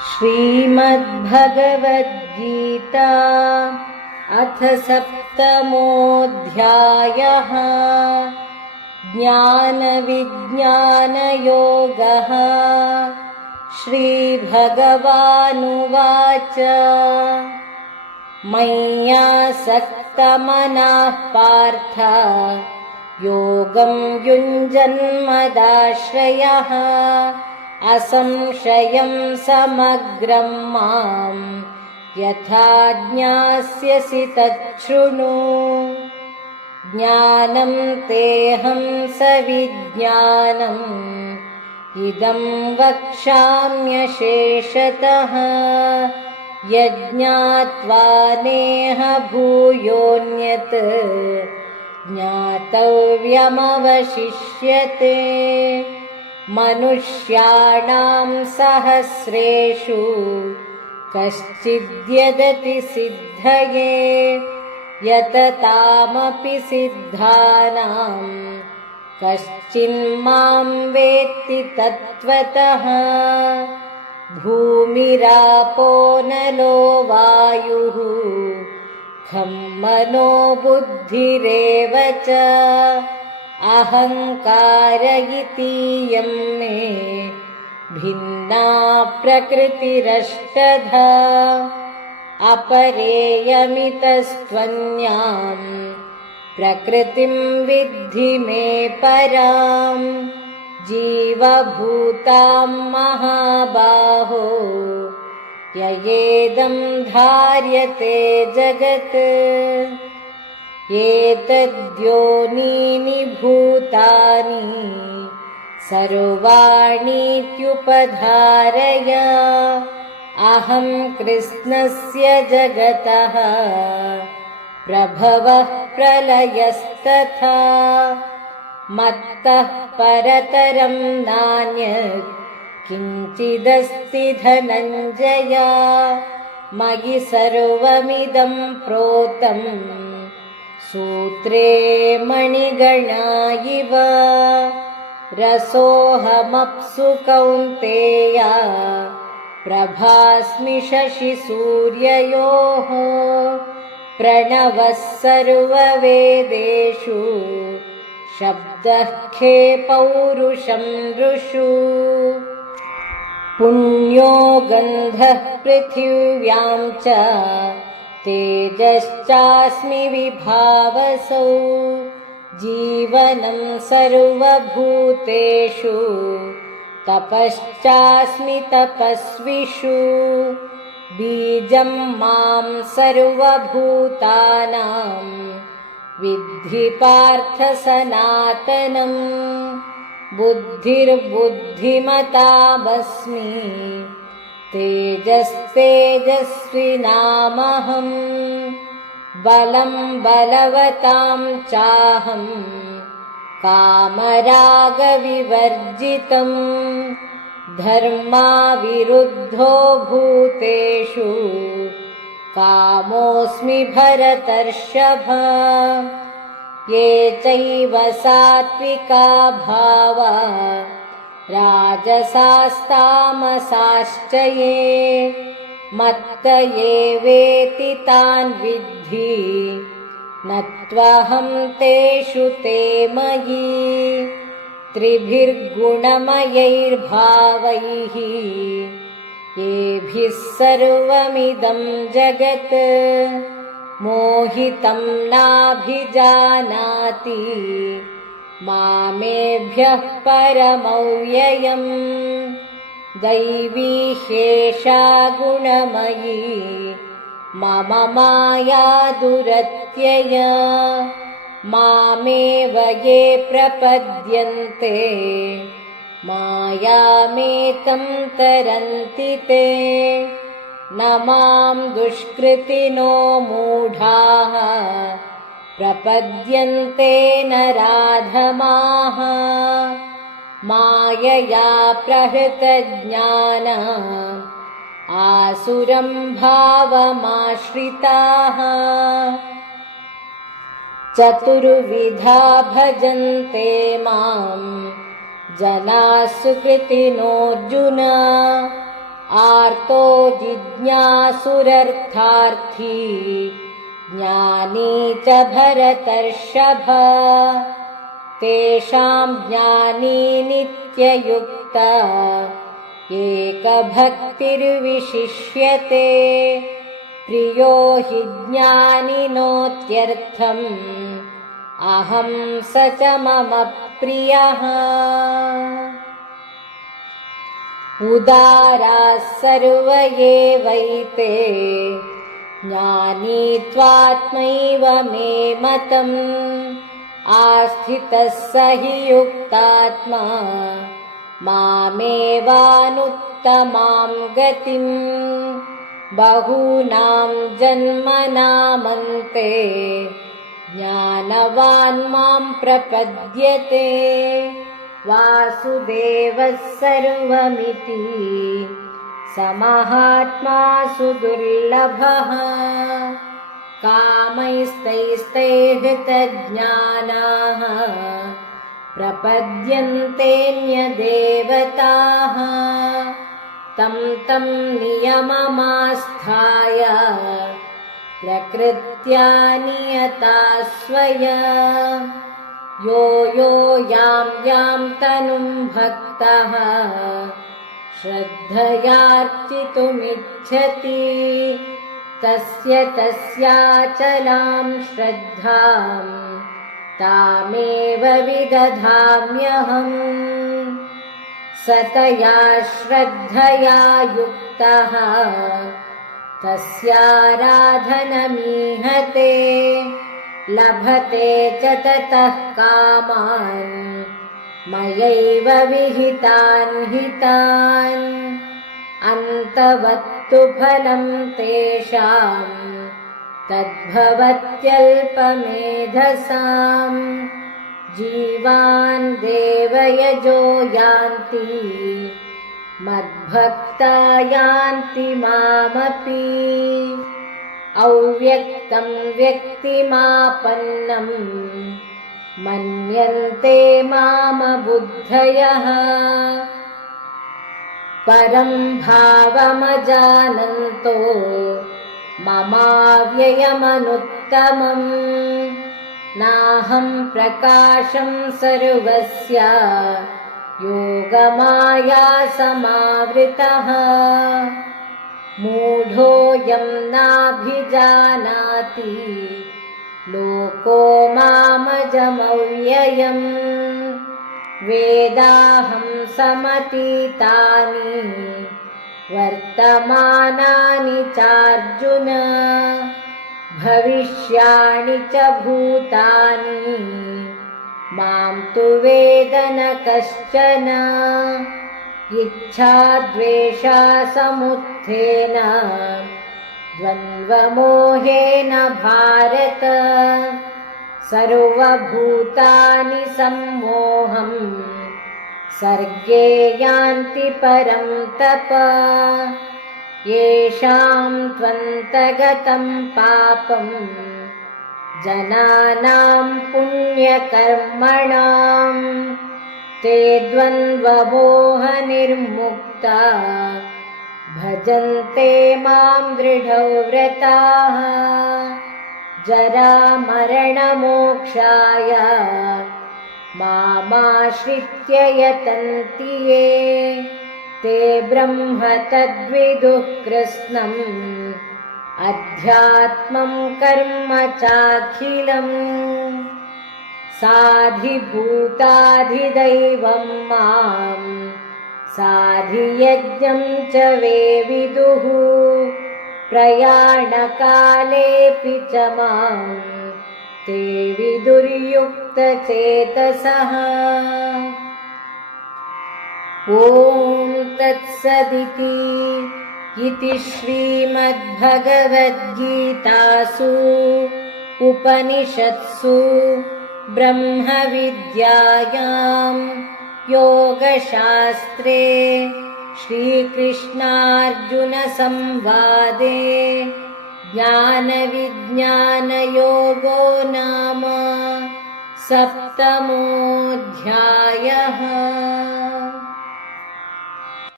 श्रीमद्भगवद्गीता अथ सप्तमोऽध्यायः। ज्ञानविज्ञानयोगः। श्रीभगवानुवाच। मय्यासक्तमनाः पार्थ। योगं युञ्जन्मदाश्रयः असंशयं समग्रं माम् यथा ज्ञास्यसि तच्छृणु। ज्ञानं तेऽहं सविज्ञानम् इदं वक्ष्याम्यशेषतः। यज्ञात्वा नेह भूयोऽन्यत् ज्ञातव्यमवशिष्यते मनुष्याणां सहस्रेषु कश्चिद्यदति सिद्धये यततामपि सिद्धानां कश्चिन्मां वेत्ति तत्त्वतः भूमिरापो नलो वायुः खं मनो बुद्धिरेव च अहङ्कार इतीयं मे भिन्ना प्रकृतिरष्टधा। अपरेयमितस्त्वन्यां प्रकृतिं विद्धि मे पराम् जीवभूतां महाबाहो ययेदं धार्यते जगत् एतद्योनीनि भूतानि सर्वाणीत्युपधारय। अहं कृष्णस्य जगतः प्रभवः प्रलयस्तथा। मत्तः परतरं नान्यत् किञ्चिदस्ति धनञ्जया। मयि सर्वमिदं प्रोतम् सूत्रे मणिगणा इव रसोऽहमप्सु कौन्तेया। प्रभास्मि शशिसूर्ययोः प्रणवः सर्ववेदेषु। शब्दः खे पौरुषं ऋषु। पुण्यो गन्धः पृथिव्यां च तेजश्चास्मि विभावसौ। जीवनं सर्वभूतेषु तपश्चास्मि तपस्विषु। बीजं मां सर्वभूतानां विद्धि पार्थ सनातनम्। बुद्धिर्बुद्धिमतामस्मि तेजस्तेजस्विनामहम् बलं बलवतां चाहं कामरागविवर्जितम् धर्माविरुद्धो भूतेषु कामोऽस्मि भरतर्षभ ये चैव सात्विका भावा राजसास्तामसाश्च ये मत्त एवेति तान् विद्धि। न त्वहं तेषु ते मयि। त्रिभिर्गुणमयैर्भावैः। येभिः सर्वमिदं जगत्। मोहितं नाभिजानाति मामेभ्यः परमव्ययम्। दैवी ह्येषा गुणमयी मम माया दुरत्यया। मामेव ये प्रपद्यन्ते मायामेतं तरन्ति ते। न मां दुष्कृतिनो मूढाः प्रपद्यन्ते न राधमाः। मायया प्रहृतज्ञान आसुरं भावमाश्रिताः। चतुर्विधा भजन्ते मां जनाः सुकृतिनोऽर्जुन आर्तो जिज्ञासुरर्थार्थी ज्ञानी च भरतर्षभ। तेषां ज्ञानी नित्ययुक्ता। एकभक्तिर्विशिष्यते। प्रियो हि ज्ञानिनोत्यर्थम्। अहं स च मम प्रियः। उदाराः सर्व एवैते ज्ञानी त्वात्मैव मे मतम् आस्थितः स हि युक्तात्मा मामेवानुत्तमां गतिम् बहूनां जन्मनामन्ते ज्ञानवान् मां प्रपद्यते वासुदेवः सर्वमिति समहात्मा सुदुर्लभः कामैस्तैस्तैहृतज्ञानाः प्रपद्यन्तेऽन्यदेवताः। तं तं नियममास्थाय प्रकृत्या नियता स्वया। यो यो यां यां तनुं भक्तः श्रद्धयार्चितुमिच्छति तस्य तस्याचलां श्रद्धां तामेव विदधाम्यहम् सतया श्रद्धया युक्तः तस्याराधनमीहते लभते च ततः कामान् मयैव विहितान् हितान् अन्तवत्तु फलं तद्भवत्यल्पमेधसाम् जीवान् देवयजो यान्ति मद्भक्ता यान्ति मामपि अव्यक्तं व्यक्तिमापन्नम् मन्यन्ते मामबुद्धयः। परं भावमजानन्तो ममाव्ययमनुत्तमम्। नाहं प्रकाशं सर्वस्य योगमाया समावृतः। मूढोऽयं नाभिजानाति लोको मामजमव्ययम् वेदाहं समतीतानि वर्तमानानि चार्जुन भविष्याणि च भूतानि। मां तु वेद न कश्चन इच्छाद्वेषा समुत्थेन द्वन्द्वमोहेन भारत। सर्वभूतानि सम्मोहम् सर्गे यान्ति परं तप। येषां त्वन्तगतं पापम् जनानां पुण्यकर्मणां। ते द्वन्द्वमोहनिर्मुक्ता भजन्ते मां दृढव्रताः। जरामरणमोक्षाय मामाश्रित्य यतन्ति ये। ते ब्रह्म तद्विदुः कृत्स्नम् अध्यात्मं कर्म चाखिलम्। साधिभूताधिदैवं माम् साधियज्ञं च वे विदुः। प्रयाणकालेऽपि च माम् ते विदुर्युक्तचेतसः। ॐ तत्सदिति इति श्रीमद्भगवद्गीतासु उपनिषत्सु ब्रह्मविद्यायां योगशास्त्रे श्रीकृष्णार्जुनसंवादे ज्ञानविज्ञानयोगो नाम सप्तमोऽध्यायः